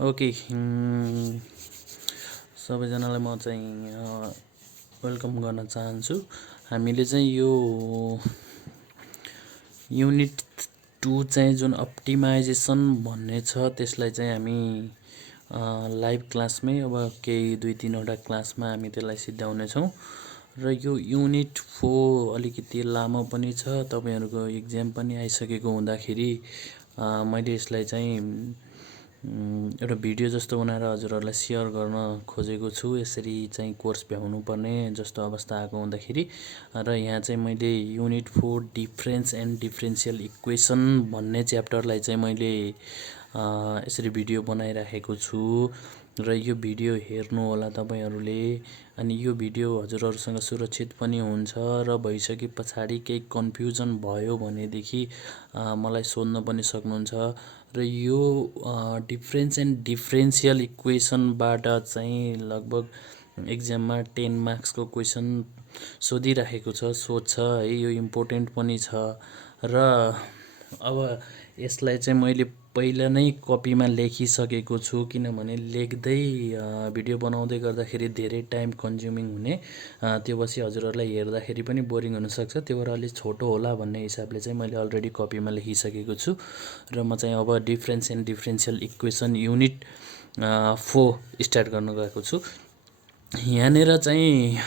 Okay सबैजनालाई म चाहिँ वेलकम गर्न चाहन्छु। हामीले चाहिँ यो युनिट 2 चाहिँ जुन अप्टिमाइजेसन भन्ने छ त्यसलाई चाहिँ हामी लाइभ क्लासमै अब केही 2-3वटा क्लासमा हामी त्यसलाई सिद्ध्याउने छौँ र यो युनिट 4 अलिकति लामो पनि छ। तपाईहरुको एक्जाम पनि आइसकेको हुँदाखेरि मैले यसलाई चाहिँ एउटा भिडियो जस्तो बनाएर हजुरहरूलाई सेयर गर्न खोजेको छु। यसरी चाहिँ कोर्स भ्याउनु पर्ने जस्तो अवस्था आएको हुँदाखेरि र यहाँ चाहिँ मैले unit 4 difference and differential equation भन्ने च्याप्टरलाई चाहिँ मैले यसरी भिडियो बनाइराखेको छु र यो भिडियो हेर्नु होला तपाईहरुले। अनि यो भिडियो हजुरहरूसँग सुरक्षित पनि हुन्छ र भइसके पछाडी केही कन्फ्युजन भयो भनेदेखि मलाई सोध्न पनि सक्नुहुन्छ। र यो डिफरेन्स एन्ड डिफरेन्शियल इक्वेसनबाट चाहिँ लगभग एक्जाममा 10 मार्क्सको क्वेसन सोधिराखेको छ, सोध्छ है। यो इम्पोर्टेन्ट पनि छ र अब यसलाई चाहिँ मैले पहिला नै कपीमा लेखिसकेको छु, किनभने लेख्दै भिडियो बनाउँदै गर्दाखेरि धेरै टाइम कन्ज्युमिङ हुने, त्यो पछि हजुरहरूलाई हेर्दाखेरि पनि बोरिङ हुनसक्छ। त्यो भएर अलि छोटो होला भन्ने हिसाबले चाहिँ मैले अलरेडी कपीमा लेखिसकेको छु र म चाहिँ अब difference and differential equation unit 4 start गर्न गएको छु। यहाँनिर चाहिँ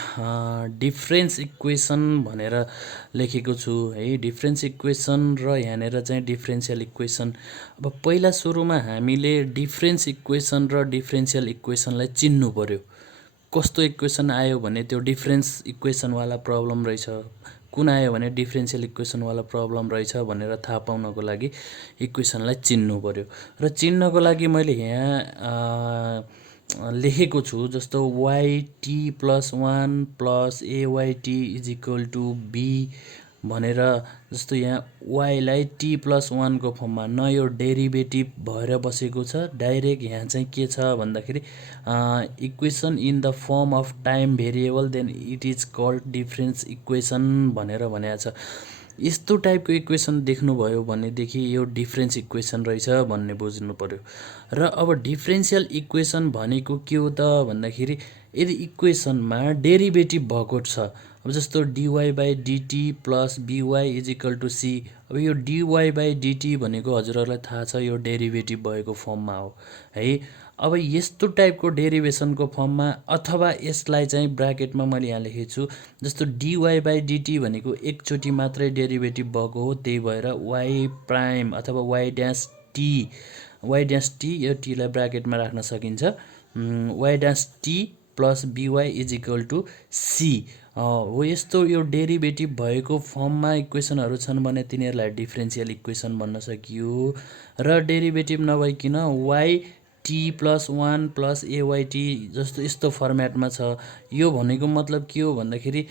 डिफरेन्स इक्वेसन भनेर लेखेको छु है, डिफरेन्स इक्वेसन र यहाँनिर चाहिँ डिफरेन्शियल इक्वेसन। अब पहिला सुरुमा हामीले डिफरेन्स इक्वेसन र डिफरेन्शियल इक्वेसनलाई चिन्नु पर्यो। कस्तो इक्वेसन आयो भने त्यो डिफरेन्स इक्वेसनवाला प्रब्लम रहेछ, कुन आयो भने डिफरेन्शियल इक्वेसनवाला प्रब्लम रहेछ भनेर थाहा पाउनको लागि इक्वेसनलाई चिन्नु पर्यो। र चिन्नको लागि मैले यहाँ लेखेको छु, जस्तो yt + 1 + ayt = b भनेर। जस्तो यहाँ y लाई t + 1 को फर्ममा, न यो डेरिभेटिभ भएर बसेको छ, डाइरेक्ट यहाँ चाहिँ के छ भन्दाखेरि equation in the form of time variable then it is called difference equation भनेर भनेको छ। यस्तो टाइपको इक्वेसन देख्नुभयो भनेदेखि यो डिफरेन्स इक्वेसन रहेछ भन्ने बुझ्नु पर्यो। र अब डिफरेन्शियल इक्वेसन भनेको के हो त भन्दाखेरि यदि इक्वेसनमा डेरिभेटिभ भएको छ, अब जस्तो dy/dt + by = c। अब यो dy/dt भनेको हजुरहरूलाई थाहा छ, यो डेरिभेटिभ भएको फर्ममा हो है। अब यस्तो टाइपको डेरिभेसनको फर्ममा, अथवा यसलाई चाहिँ ब्राकेटमा मैले यहाँ लेखेको छु, जस्तो dy/dt भनेको एकचोटि मात्रै डेरिभेटिभ भएको हो, त्यही भएर y प्राइम अथवा y ड्यास t, यो t लाई ब्राकेटमा राख्न सकिन्छ, y dash t + by = c हो। यस्तो यो डेरिभेटिभ भएको फर्ममा इक्वेसनहरू छन् भने तिनीहरूलाई डिफरेन्शियल इक्वेसन भन्न सकियो। र डेरिभेटिभ नभइकन y t + 1 + ayt जस्तो यस्तो फर्मेटमा छ, यो भनेको मतलब के हो भन्दाखेरि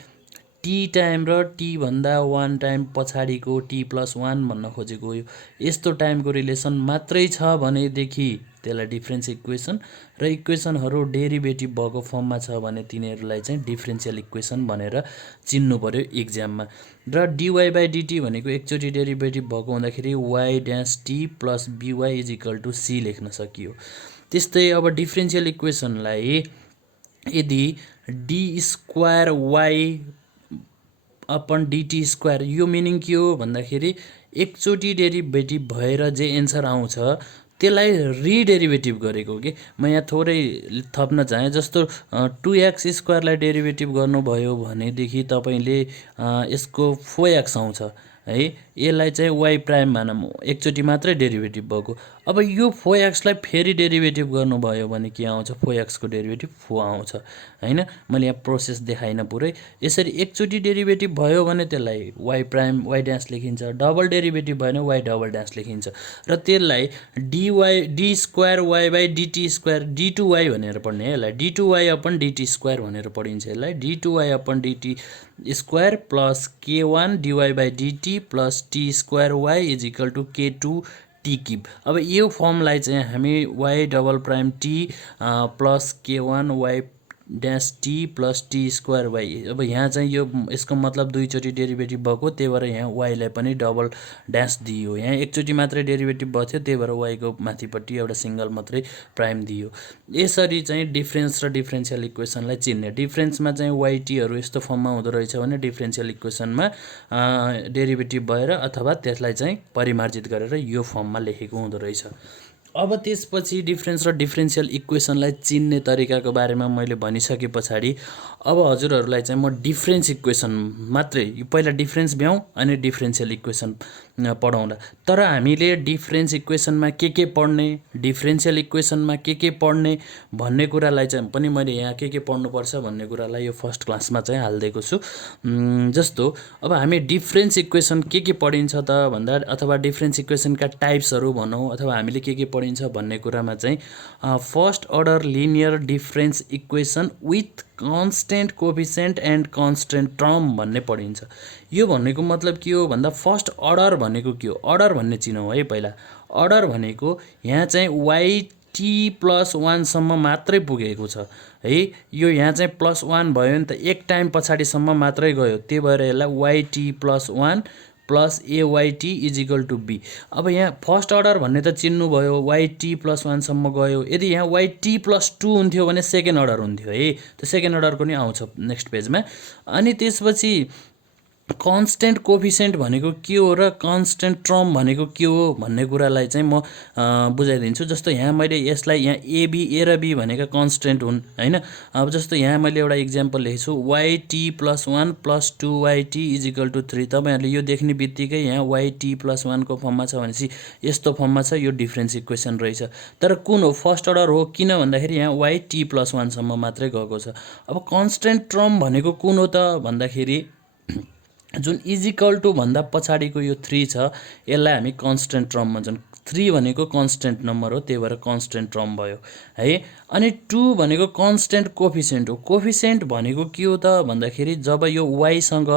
t टाइम र t भन्दा 1 टाइम पछाडिको t + 1 भन्न खोजेको हो। यस्तो टाइमको रिलेसन मात्रै छ भनेदेखि त्यसलाई डिफरेन्स इक्वेसन, र इक्वेसनहरू डेरिभेटिभ भएको फर्ममा छ भने तिनीहरूलाई चाहिँ डिफरेन्शियल इक्वेसन भनेर चिन्नु पर्यो एक्जाममा। र dy/dt भनेको एकचोटि डेरिभेटिभ भएको हुँदाखेरि y dash t + by = c लेख्न सकियो। त्यस्तै अब डिफरेन्शियल इक्वेसनलाई यदि d²y/dt², यो मिनिङ के हो भन्दाखेरि एकचोटि डेरिभेटिभ भएर जे एन्सर आउँछ त्यसलाई रिडेरिभेटिभ गरेको के। म यहाँ थोरै थप्न चाहेँ, जस्तो 2x² लाई डेरिभेटिभ गर्नुभयो भनेदेखि तपाईले यसको 4x आउँछ है। यसलाई चाहिँ y प्राइम मानौँ, एकचोटि मात्रै डेरिभेटिभ भएको। अब यो 4x लाई फेरि डेरिभेटिभ गर्नुभयो भने के आउँछ, 4x को डेरिभेटिभ 4 आउँछ हैन। मैले यहाँ प्रोसेस देखाइन पुरै। यसरी एकचोटि डेरिभेटिभ भयो भने त्यसलाई y प्राइम y ड्यास लेखिन्छ, डबल डेरिभेटिभ भयो भने y डबल ड्यास लेखिन्छ। र त्यसलाई d²y/dt² d2y भनेर पढ्ने है, यसलाई d2y/dt² भनेर पढिन्छ। यसलाई d2y/dt² + k1 dy/dt + t²y = k2t³। अब यो फर्मलाई चाहिँ हामी y double prime t + k1 y dash T plus T square Y. अब यहाँ चाहिँ यो यसको मतलब दुईचोटि डेरिभेटिभ भएको, त्यही भएर यहाँ वाईलाई पनि डबल ड्यास दियो। यहाँ एकचोटि मात्रै डेरिभेटिभ भएको थियो, त्यही भएर वाईको माथिपट्टि एउटा सिङ्गल मात्रै प्राइम दियो। यसरी चाहिँ डिफ्रेन्स र डिफ्रेन्सियल इक्वेसनलाई चिन्ने। डिफ्रेन्समा चाहिँ वाइटीहरू यस्तो फर्ममा हुँदो रहेछ भने डिफ्रेन्सियल इक्वेसनमा डेरिभेटिभ भएर अथवा त्यसलाई चाहिँ परिमार्जित गरेर यो फर्ममा लेखेको हुँदो रहेछ। अब त्यसपछि डिफ्रेन्स र डिफ्रेन्सियल इक्वेसनलाई चिन्ने तरिकाको बारेमा मैले भनिसके पछाडि अब हजुरहरूलाई चाहिँ म डिफ्रेन्स इक्वेसन मात्रै पहिला डिफ्रेन्स भ्याउँ अनि डिफ्रेन्सियल इक्वेसन पढाउँला। तर हामीले डिफ्रेन्स इक्वेसनमा के पढ्ने, डिफ्रेन्सियल इक्वेसनमा के पढ्ने भन्ने कुरालाई चाहिँ पनि मैले यहाँ के पढ्नुपर्छ भन्ने कुरालाई यो फर्स्ट क्लासमा चाहिँ हालिदिएको छु। जस्तो अब हामी डिफ्रेन्स इक्वेसन के पढिन्छ त भन्दा, अथवा डिफ्रेन्स इक्वेसनका टाइप्सहरू भनौँ, अथवा हामीले के पढिन्छ भन्ने कुरामा चाहिँ first order linear difference equation with constant coefficient and constant term भन्ने पढिन्छ। यो भन्नेको मतलब के हो भन्दा फर्स्ट अर्डर भनेको के हो, अर्डर भन्ने चिनौँ है। पहिला अर्डर भनेको यहाँ चाहिँ वाइटी प्लस वानसम्म मात्रै पुगेको छ है। यो यहाँ चाहिँ प्लस वान भयो नि त, एक टाइम पछाडिसम्म मात्रै गयो, त्यही भएर यसलाई Y T plus one plus A Y T is equal to B. अब यहाँ फर्स्ट अर्डर भन्ने त चिन्नुभयो, वाइटी प्लस वानसम्म गयो। यदि यहाँ वाइटी प्लस टू हुन्थ्यो भने सेकेन्ड अर्डर हुन्थ्यो है, त्यो सेकेन्ड अर्डरको नि आउँछ नेक्स्ट पेजमा। अनि त्यसपछि कन्स्टेन्ट कोफिसिएन्ट भनेको के हो र कन्स्टेन्ट टर्म भनेको के हो भन्ने कुरालाई चाहिँ म बुझाइदिन्छु। जस्तो यहाँ मैले यसलाई यहाँ ए र बी भनेका कन्स्टेन्ट हुन् हैन। अब जस्तो यहाँ मैले एउटा इक्जाम्पल लेखेको छु, Y T plus one plus two Y T is equal to 3। तपाईँहरूले यो देख्ने बित्तिकै यहाँ वाइटी प्लस वानको फर्ममा छ भनेपछि यस्तो फर्ममा छ, यो डिफ्रेन्स इक्वेसन रहेछ। तर कुन हो, फर्स्ट अर्डर हो, किन भन्दाखेरि यहाँ वाइटी प्लस वानसम्म मात्रै गएको छ। अब कन्स्टेन्ट टर्म भनेको कुन हो त भन्दाखेरि जुन इजिकल टु भन्दा पछाडिको यो 3 छ, यसलाई हामी कन्स्टेन्ट टर्म भन्छौँ। 3 भनेको कन्स्टेन्ट नम्बर हो, त्यही भएर कन्स्टेन्ट टर्म भयो है। अनि 2 भनेको कन्स्टेन्ट कोफिसिएन्ट हो। कोफिसिएन्ट भनेको के हो त भन्दाखेरि जब यो वाईसँग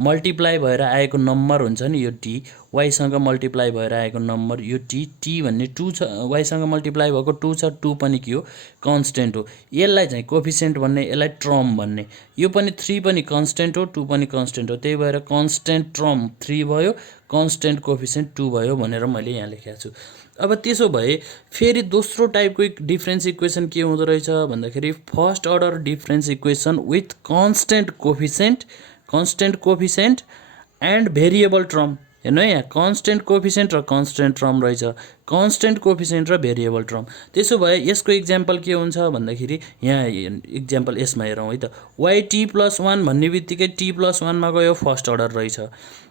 मल्टिप्लाई भएर आएको नम्बर हुन्छ नि, यो टी वाईसँग मल्टिप्लाई भएर आएको नम्बर यो टी भन्ने 2 छ, वाईसँग मल्टिप्लाई भएको 2 छ, 2 पनि के हो, कन्स्टेन्ट हो। यसलाई चाहिँ कोफिसिएन्ट भन्ने, यसलाई टर्म भन्ने। यो पनि 3 पनि कन्स्टेन्ट हो, 2 पनि कन्स्टेन्ट हो, त्यही भएर कन्स्टेन्ट टर्म 3 भयो, कन्स्टेन्ट कोफिसिएन्ट 2 भयो भनेर मैले यहाँ लेखेको छु। अब त्यसो भए फेरि दोस्रो टाइपको डिफ्रेन्स इक्वेसन के हुँदो रहेछ भन्दाखेरि first order difference equation with constant coefficient and variable term. हेर्नु है, यहाँ कन्स्टेन्ट कोफिसिएन्ट र कन्स्टेन्ट टर्म रहेछ, कन्स्टेन्ट कोफिसिएन्ट र भेरिएबल टर्म। त्यसो भए यसको इक्जाम्पल के हुन्छ भन्दाखेरि यहाँ इक्जाम्पल यसमा हेरौँ है त। वाइटी प्लस वान भन्ने बित्तिकै टी प्लस वानमा गयो, फर्स्ट अर्डर रहेछ।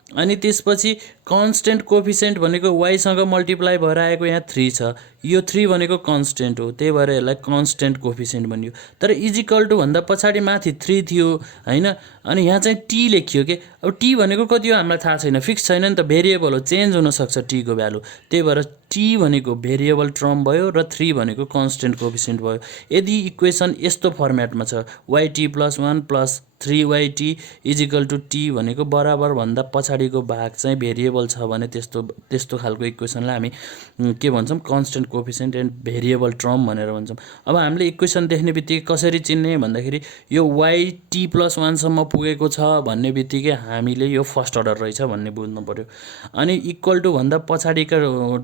अनि त्यसपछि कन्स्टेन्ट कोफिसिएन्ट भनेको वाईसँग मल्टिप्लाई भएर आएको यहाँ 3 छ, यो 3 भनेको कन्स्टेन्ट हो, त्यही भएर यसलाई कन्स्टेन्ट कोफिसिएन्ट भनियो। तर इजिकल टु भन्दा पछाडि माथि 3 थियो हैन, अनि यहाँ चाहिँ टी लेखियो के। अब टी भनेको कति हो हामीलाई थाहा छैन, फिक्स छैन नि त, भेरिएबल हो, चेन्ज हुनसक्छ टीको भ्यालु, त्यही भएर टी भनेको भेरिएबल टर्म भयो र 3 भनेको कन्स्टेन्ट कोफिसिएन्ट भयो। यदि इक्वेसन यस्तो फर्मेटमा छ, Y T plus one plus 3yt is equal to T भनेको बराबर भन्दा पछाडिको भाग चाहिँ भेरिएबल छ भने त्यस्तो खालको इक्वेसनलाई हामी के भन्छौँ, constant coefficient and variable term भनेर भन्छौँ। अब हामीले इक्वेसन देख्ने बित्तिकै कसरी चिन्ने भन्दाखेरि यो वाइटी प्लस वानसम्म पुगेको छ भन्ने बित्तिकै हामीले यो फर्स्ट अर्डर रहेछ भन्ने बुझ्नु पर्यो। अनि इक्वल टु भन्दा पछाडिका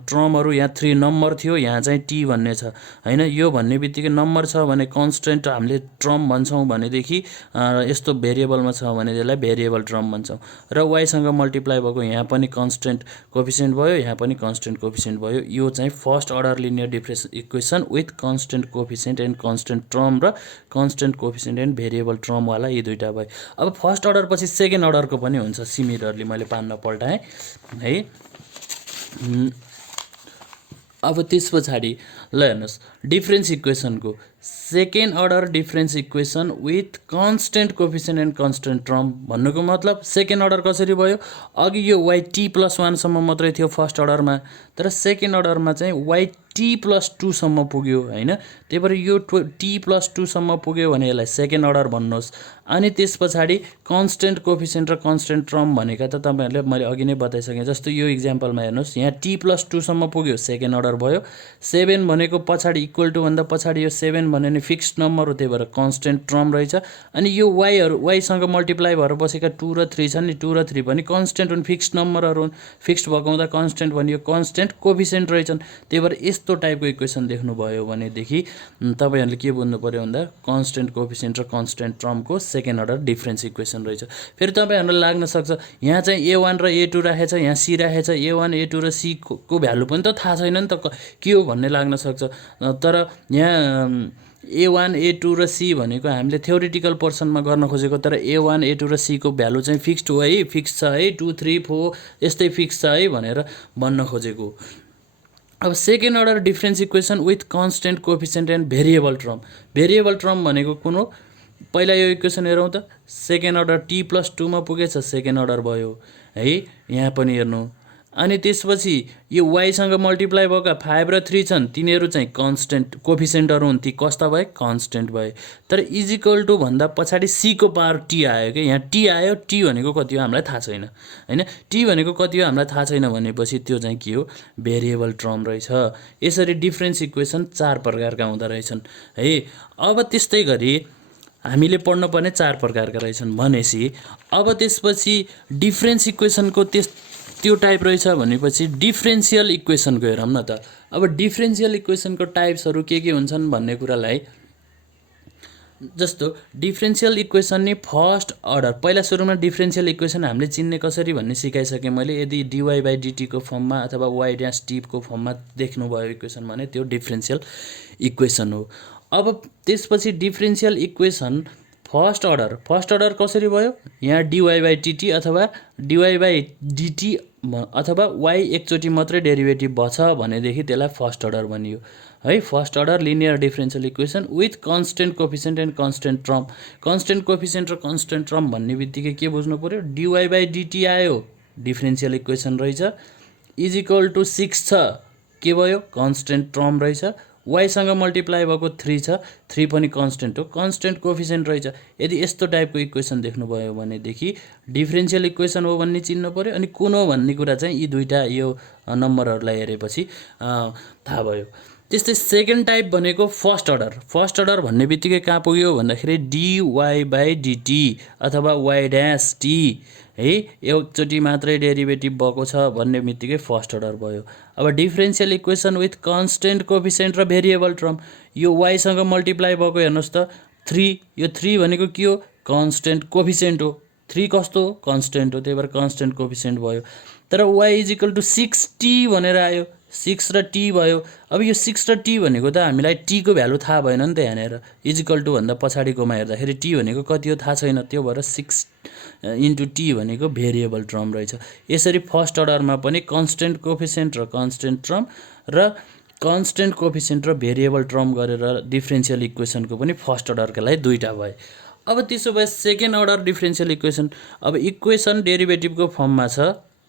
टर्महरू यहाँ 3 नम्बर थियो, यहाँ चाहिँ टी भन्ने छ हैन। यो भन्ने बित्तिकै नम्बर छ भने कन्स्टेन्ट हामीले टर्म भन्छौँ भनेदेखि यस्तो भेरिएबलमा छ भने त्यसलाई भेरिएबल टर्म भन्छौँ। र वाईसँग मल्टिप्लाई भएको यहाँ पनि कन्स्टेन्ट कोफिसिएन्ट भयो, यहाँ पनि कन्स्टेन्ट कोफिसिएन्ट भयो। यो चाहिँ first order linear difference equation with constant coefficient and constant term र कन्स्टेन्ट कोफिसिएन्ट एन्ड भेरिएबल टर्मवाला यी दुईटा भयो। अब फर्स्ट अर्डर पछि सेकेन्ड अर्डरको पनि हुन्छ, सिमिलरली मैले पानमा पल्टाएँ है। अब त्यस पछाडि ल हेर्नुहोस्, डिफ्रेन्स इक्वेसनको second order difference equation with constant coefficient and constant term भन्नुको मतलब सेकेन्ड अर्डर कसरी भयो, अघि यो वाइटी प्लस वानसम्म मात्रै थियो फर्स्ट अर्डरमा, तर सेकेन्ड अर्डरमा चाहिँ वाइटी प्लस 2 सम्म पुग्यो हैन। त्यही भएर यो टी प्लस 2 सम्म पुग्यो भने यसलाई सेकेन्ड अर्डर भन्नुहोस्। अनि त्यस पछाडि कन्स्टेन्ट कोफिसिएन्ट र कन्स्टेन्ट टर्म भनेका त तपाईँहरूले मैले अघि नै बताइसकेँ। जस्तो यो इक्जाम्पलमा हेर्नुहोस्, यहाँ t+2 सम्म पुग्यो, सेकेन्ड अर्डर भयो। 7 भनेको पछाडि इक्वल टु भन्दा पछाडि यो 7 भन्यो भने फिक्स्ड नम्बर हो, त्यही भएर कन्स्टेन्ट टर्म रहेछ। अनि यो वाइसँग मल्टिप्लाई भएर बसेका 2 र 3 छन् नि, 2 र 3 पनि कन्स्टेन्ट हुन्, फिक्स्ड नम्बरहरू हुन्। फिक्स्ड भएको हुँदा कन्स्टेन्ट भनियो, कन्स्टेन्ट कोफिसिएन्ट रहेछन्। त्यही भएर यस्तो टाइपको इक्वेसन देख्नुभयो भनेदेखि तपाईँहरूले के बुझ्नु पऱ्यो भन्दा कन्स्टेन्ट कोफिसिएन्ट र कन्स्टेन्ट टर्मको सेकेन्ड अर्डर डिफ्रेन्स इक्वेसन रहेछ। फेरि तपाईँहरूलाई लाग्न सक्छ यहाँ चाहिँ A1 र A2 राखेछ, यहाँ C राखेछ, A1 A2 र C को भ्यालु पनि त थाहा छैन नि त के हो भन्ने लाग्न सक्छ। तर यहाँ A1 A2 र C भनेको हामीले थ्योरिटिकल पोर्सनमा गर्न खोजेको, तर A1 A2 र C को भ्यालु चाहिँ फिक्स्ड हो है, फिक्स छ है, 2 3 4 यस्तै फिक्स छ है भनेर भन्न खोजेको। अब second order difference equation with constant coefficient and variable term. Variable term भनेको कुन हो? पहिला यो इक्वेसन हेरौँ त, सेकेन्ड अर्डर t+2 मा पुगेछ, सेकेन्ड अर्डर भयो है, यहाँ पनि हेर्नु। अनि त्यसपछि यो वाइसँग मल्टिप्लाई भएका 5 र 3 छन्, तिनीहरू चाहिँ कन्स्टेन्ट कोफिसिएन्टहरू हुन्, ती कस्ता भए? कन्स्टेन्ट भए। तर इजिकल टु भन्दा पछाडि c को पावर t आयो कि, यहाँ t आयो, t भनेको कति हो हामीलाई थाहा छैन हैन, t भनेको कति हो हामीलाई थाहा छैन भनेपछि त्यो चाहिँ के हो? भेरिएबल टर्म रहेछ। यसरी डिफ्रेन्स इक्वेसन 4 प्रकारका हुँदो रहेछन् है। अब त्यस्तै गरी हामीले पढ्नुपर्ने 4 प्रकारका रहेछन् भनेपछि अब त्यसपछि डिफ्रेन्स इक्वेसनको त्यो टाइप रहेछ भनेपछि डिफ्रेन्सियल इक्वेसनको हेरौँ न त। अब डिफ्रेन्सियल इक्वेसनको टाइप्सहरू के हुन्छन् भन्ने कुरालाई, जस्तो डिफ्रेन्सियल इक्वेसन नि फर्स्ट अर्डर, पहिला सुरुमा डिफ्रेन्सियल इक्वेसन हामीले चिन्ने कसरी भन्ने सिकाइसकेँ मैले। यदि dy/dt को फर्ममा अथवा y' को फर्ममा देख्नुभयो इक्वेसन भने त्यो डिफ्रेन्सियल इक्वेसन हो। अब त्यसपछि डिफ्रेन्सियल इक्वेसन फर्स्ट अर्डर कसरी भयो? यहाँ dy/dt अथवा dy/dt अथवा y एकचोटि मात्रै डेरिभेटिभ भछ भनेदेखि त्यसलाई फर्स्ट अर्डर भनियो है। First order linear differential equation with constant coefficient and constant term. Constant coefficient र कन्स्टेन्ट टर्म भन्ने बित्तिकै के बुझ्नु पर्यो? dy/dt आयो, डिफ्रेन्सियल इक्वेसन रहेछ, इजिकल टु 6 छ, के भयो? कन्स्टेन्ट टर्म रहेछ। वाइसँग मल्टिप्लाई भएको 3 छ, 3 पनि कन्स्टेन्ट हो, कन्स्टेन्ट कोफिसिएन्ट रहेछ। यदि यस्तो टाइपको इक्वेसन देख्नुभयो भनेदेखि डिफ्रेन्सियल इक्वेसन हो भन्ने चिन्नु पर्यो। अनि कुन हो भन्ने कुरा चाहिँ यी दुईटा यो नम्बरहरूलाई हेरेपछि थाहा भयो। त्यस्तै सेकेन्ड टाइप भनेको फर्स्ट अर्डर भन्ने बित्तिकै कहाँ पुग्यो भन्दाखेरि dy/dt अथवा y' है, एकचोटि मात्रै डेरिभेटिभ भएको छ भन्ने बित्तिकै फर्स्ट अर्डर भयो। अब differential equation with constant coefficient र भेरिएबल टर्म, यो वाइसँग मल्टिप्लाई भएको हेर्नुहोस् त 3, यो 3 भनेको के हो? कन्स्टेन्ट कोफिसिएन्ट हो। 3 कस्तो हो? कन्स्टेन्ट हो, त्यही भएर कन्स्टेन्ट कोफिसिएन्ट भयो। तर y इजिकल टु 6t भनेर आयो, 6 र t भयो। अब यो 6 र t भनेको त हामीलाई t को भ्यालु थाहा भएन नि त, यहाँनिर इजिकल टु भन्दा पछाडिकोमा हेर्दाखेरि t भनेको कति हो थाहा छैन, त्यो भएर 6 इन्टु t भनेको भेरिएबल टर्म रहेछ। यसरी फर्स्ट अर्डरमा पनि कन्स्टेन्ट कोफिसिएन्ट र कन्स्टेन्ट टर्म र कन्स्टेन्ट कोफिसिएन्ट र भेरिएबल टर्म गरेर डिफ्रेन्सियल इक्वेसनको पनि फर्स्ट अर्डरका लागि दुईटा भए। अब त्यसो भए सेकेन्ड अर्डर डिफ्रेन्सियल इक्वेसन, अब इक्वेसन डेरिभेटिभको फर्ममा छ,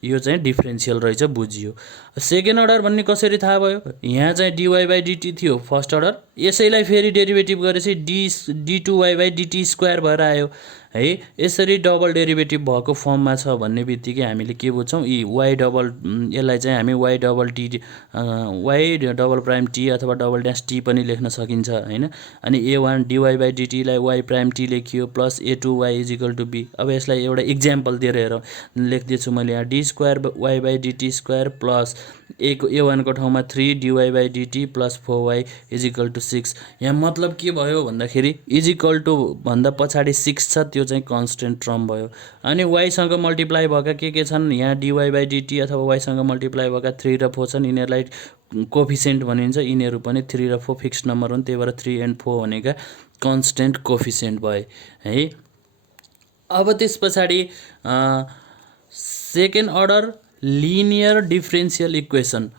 यो चाहिँ डिफ्रेन्सियल रहेछ, बुझियो। सेकेन्ड अर्डर भन्ने कसरी थाहा भयो? यहाँ चाहिँ dy/dt थियो फर्स्ट अर्डर, यसैलाई फेरि डेरिभेटिभ गरेपछि d2y/dt² भएर आयो है। यसरी डबल डेरिभेटिभ भएको फर्ममा छ भन्ने बित्तिकै हामीले के बुझ्छौँ? यसलाई चाहिँ हामी y'' अथवा $t पनि लेख्न सकिन्छ हैन। अनि a1 dy/dt लाई y' लेखियो plus a2y equal to b। अब यसलाई एउटा इक्जाम्पल दिएर लेख्दैछु मैले यहाँ, d2y/dt² प्लस a1 को ठाउँमा 3 dy/dt plus 4y is equal to 6। यहाँ मतलब के भयो भन्दाखेरि इजिकल टु भन्दा पछाडि 6 छ, त्यो चाहिँ कन्स्टेन्ट टर्म भयो। अनि वाइसँग मल्टिप्लाई भएका के छन्? यहाँ dy/dt अथवा वाइसँग मल्टिप्लाई भएका 3 र 4 छन्, यिनीहरूलाई कोफिसिएन्ट भनिन्छ। यिनीहरू पनि 3 र 4 फिक्स्ड नम्बर हुन्, त्यही भएर 3 एन्ड 4 भनेका कन्स्टेन्ट कोफिसिएन्ट भए है। अब त्यस पछाडि second order linear differential equation,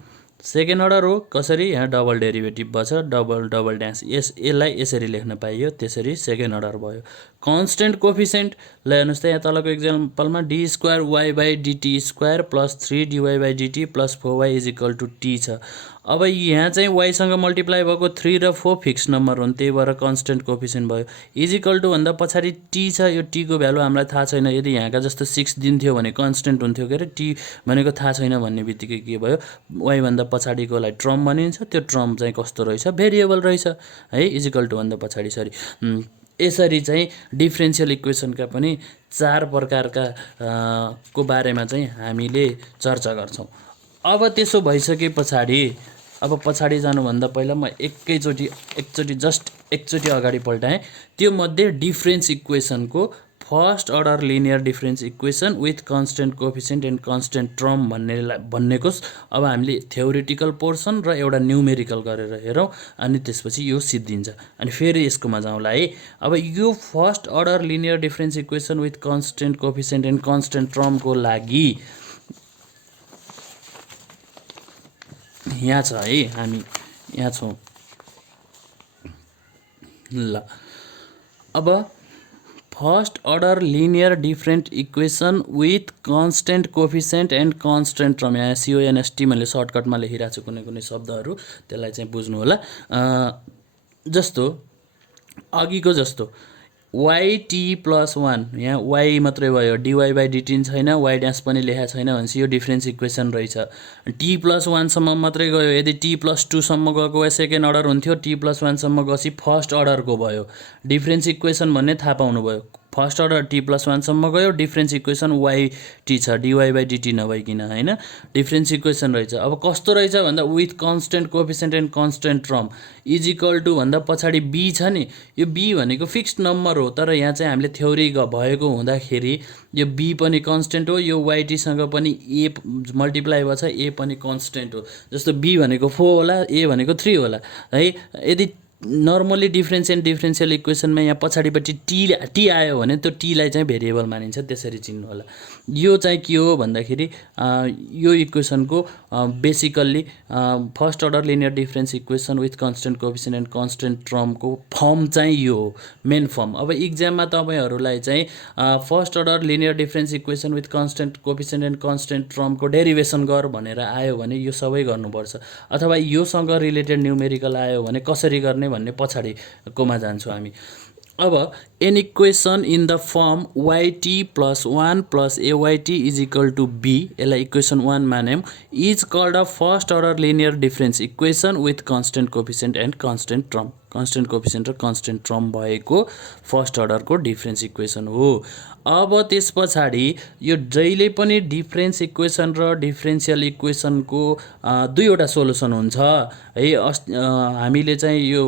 second order हो, कसरी? यहाँ डबल डेरिभेटिभ भछ, डबल ड्यास, यसलाई यसरी लेख्न पाइयो, त्यसरी सेकेन्ड अर्डर भयो। कन्स्टेन्ट कोफिसिएन्ट ल हेर्नुहोस् त, यहाँ तलको इक्जाम्पलमा d2y/dt² plus 3 dy/dt plus 4y is equal to t छ। अब यहाँ चाहिँ वाइसँग मल्टिप्लाई भएको 3 र 4 फिक्स नम्बर हुन्, त्यही भएर कन्स्टेन्ट कोफिसिएन्ट भयो। इजिकल टु भन्दा पछाडि टी छ, यो टीको भ्यालु हामीलाई थाहा छैन। यदि यहाँका जस्तो 6 दिन्थ्यो भने कन्स्टेन्ट हुन्थ्यो के अरे, टी भनेको थाहा छैन भन्ने बित्तिकै के भयो, वाइभन्दा पछाडिकोलाई ट्रम भनिन्छ। त्यो ट्रम चाहिँ कस्तो रहेछ, भेरिएबल रहेछ है, इजिकल टु भन्दा पछाडि। यसरी चाहिँ डिफ्रेन्सियल इक्वेसनका पनि 4 प्रकारका को बारेमा चाहिँ हामीले चर्चा गर्छौँ। अब त्यसो भइसके पछाडि, अब पछाडि जानुभन्दा पहिला म एकचोटि अगाडि पल्टाएँ। त्यो मध्ये डिफ्रेन्स इक्वेसनको first order linear difference equation with constant coefficient and constant term भन्नेको अब हामीले थ्योरिटिकल पोर्सन र एउटा न्युमेरिकल गरेर हेरौँ, अनि त्यसपछि यो सिद्धिन्छ। अनि फेरि यसकोमा जाउँला है। अब यो first order linear difference equation with constant coefficient and constant ट्रमको लागि यहाँ छ है, हामी यहाँ छौँ ल। अब first order linear difference equation with constant coefficient and constant term, यहाँ CONST मैले सर्टकटमा लेखिरहेको छु कुनै कुनै शब्दहरू, त्यसलाई चाहिँ बुझ्नु होला। जस्तो अघिको जस्तो YT + 1, यहाँ y मात्रै भयो, dy/dt छैन, y ड्यास पनि लेखा छैन भनेपछि यो डिफ्रेन्स इक्वेसन रहेछ। t + 1 सम्म मात्रै गयो, यदि t + 2 सम्म गएको भए सेकेन्ड अर्डर हुन्थ्यो, t + 1 सम्म गएपछि फर्स्ट अर्डरको भयो। डिफ्रेन्स इक्वेसन भन्ने थाहा पाउनुभयो, फर्स्ट अर्डर t + 1 सम्म गयो, डिफ्रेन्स इक्वेसन YT छ, dy/dt नभइकन हैन, डिफ्रेन्स इक्वेसन रहेछ। अब कस्तो रहेछ भन्दा with constant coefficient and constant term is equal to भन्दा पछाडि b छ नि, यो b भनेको फिक्स्ड नम्बर हो, तर यहाँ चाहिँ हामीले थ्योरी भएको हुँदाखेरि यो b पनि कन्स्टेन्ट हो, यो YT सँग पनि a मल्टिप्लाई भएछ, a पनि कन्स्टेन्ट हो। जस्तो b भनेको 4 होला, a भनेको 3 होला है। यदि नर्मली डिफ्रेन्सियल इक्वेसनमा यहाँ पछाडिपट्टि टी आयो भने त्यो टीलाई चाहिँ भेरिएबल मानिन्छ, त्यसरी चिन्नु होला। यो चाहिँ के हो भन्दाखेरि यो इक्वेसनको basically first order linear difference equation with constant coefficient and constant ट्रमको फर्म चाहिँ यो हो, मेन फर्म। अब इक्जाममा तपाईँहरूलाई चाहिँ first order linear difference equation with constant coefficient and constant ट्रमको डेरिभेसन गर भनेर आयो भने यो सबै गर्नुपर्छ, अथवा योसँग रिलेटेड न्युमेरिकल आयो भने कसरी गर्ने भन्ने पछाडिकोमा जान्छौँ हामी। अब an equation in the form YT + 1 + AYT = B, यसलाई इक्वेसन 1 मान्यौँ, is called a first order linear difference equation with constant coefficient and constant term. Constant coefficient र कन्स्टेन्ट ट्रम भएको फर्स्ट अर्डरको डिफ्रेन्स इक्वेसन हो। अब त्यस पछाडि यो जहिले पनि डिफ्रेन्स इक्वेसन र डिफ्रेन्सियल इक्वेसनको दुईवटा सोलुसन हुन्छ है। हामीले चाहिँ यो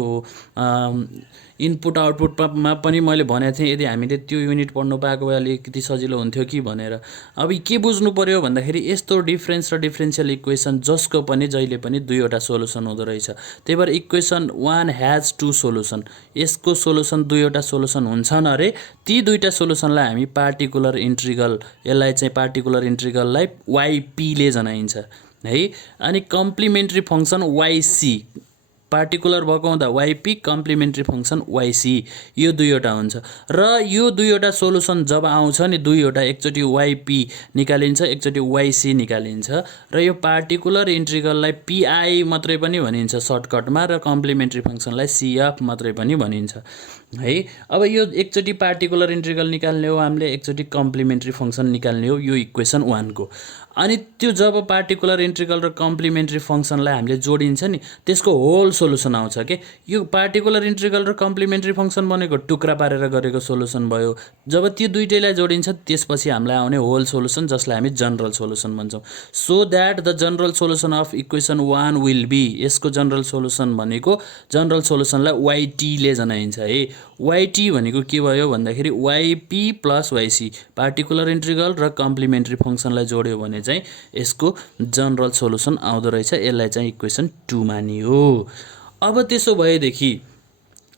इनपुट आउटपुटमा पनि मैले भनेको थिएँ, यदि हामीले त्यो युनिट पढ्नु पाएको भए अलिकति सजिलो हुन्थ्यो कि भनेर। अब के बुझ्नु पर्यो भन्दाखेरि यस्तो डिफ्रेन्स र डिफ्रेन्सियल इक्वेसन जसको पनि जहिले पनि दुईवटा सोलुसन हुँदो रहेछ, त्यही भएर इक्वेसन 1 ह्याज 2 सोलुसन, यसको सोलुसन दुईवटा सोलुसन हुन्छन् अरे। ती दुईवटा सोलुसनलाई हामी पार्टिकुलर इन्ट्रिगल, यसलाई चाहिँ पार्टिकुलर इन्ट्रिगललाई YP ले जनाइन्छ है। अनि कम्प्लिमेन्ट्री फङ्सन YC, पार्टिकुलर भएको हुँदा YP, कम्प्लिमेन्ट्री फङ्सन YC, यो दुईवटा हुन्छ। र यो दुईवटा सोलुसन जब आउँछ नि, दुईवटा, एकचोटि YP निकालिन्छ, एकचोटि YC निकालिन्छ, र यो पार्टिकुलर इन्ट्रिगललाई PI मात्रै पनि भनिन्छ सर्टकटमा, र कम्प्लिमेन्ट्री फङ्सनलाई CF मात्रै पनि भनिन्छ है। अब यो एकचोटि पार्टिकुलर इन्ट्रिगल निकाल्ने हो हामीले, एकचोटि कम्प्लिमेन्ट्री फङ्सन निकाल्ने हो, यो इक्वेसन 1 को। अनि त्यो जब पार्टिकुलर इन्ट्रिगल र कम्प्लिमेन्ट्री फङ्सनलाई हामीले जोडिन्छ नि, त्यसको होल सोलुसन आउँछ के। यो पार्टिकुलर इन्ट्रिगल र कम्प्लिमेन्ट्री फङ्सन भनेको टुक्रा पारेर गरेको सोलुसन भयो। जब त्यो दुईटैलाई जोडिन्छ त्यसपछि हामीलाई आउने होल सोलुसन, जसलाई हामी जनरल सोलुसन भन्छौँ। So that the general solution of equation 1 will be, यसको जनरल सोलुसन भनेको, जनरल सोलुसनलाई YT ले जनाइन्छ है। YT भनेको के भयो भन्दाखेरि YP + YC, पार्टिकुलर इन्ट्रिगल र कम्प्लिमेन्ट्री फङ्सनलाई जोड्यो भने चाहिँ यसको जनरल सोलुसन आउँदो रहेछ, यसलाई चाहिँ इक्वेसन 2 मानियो। अब त्यसो भएदेखि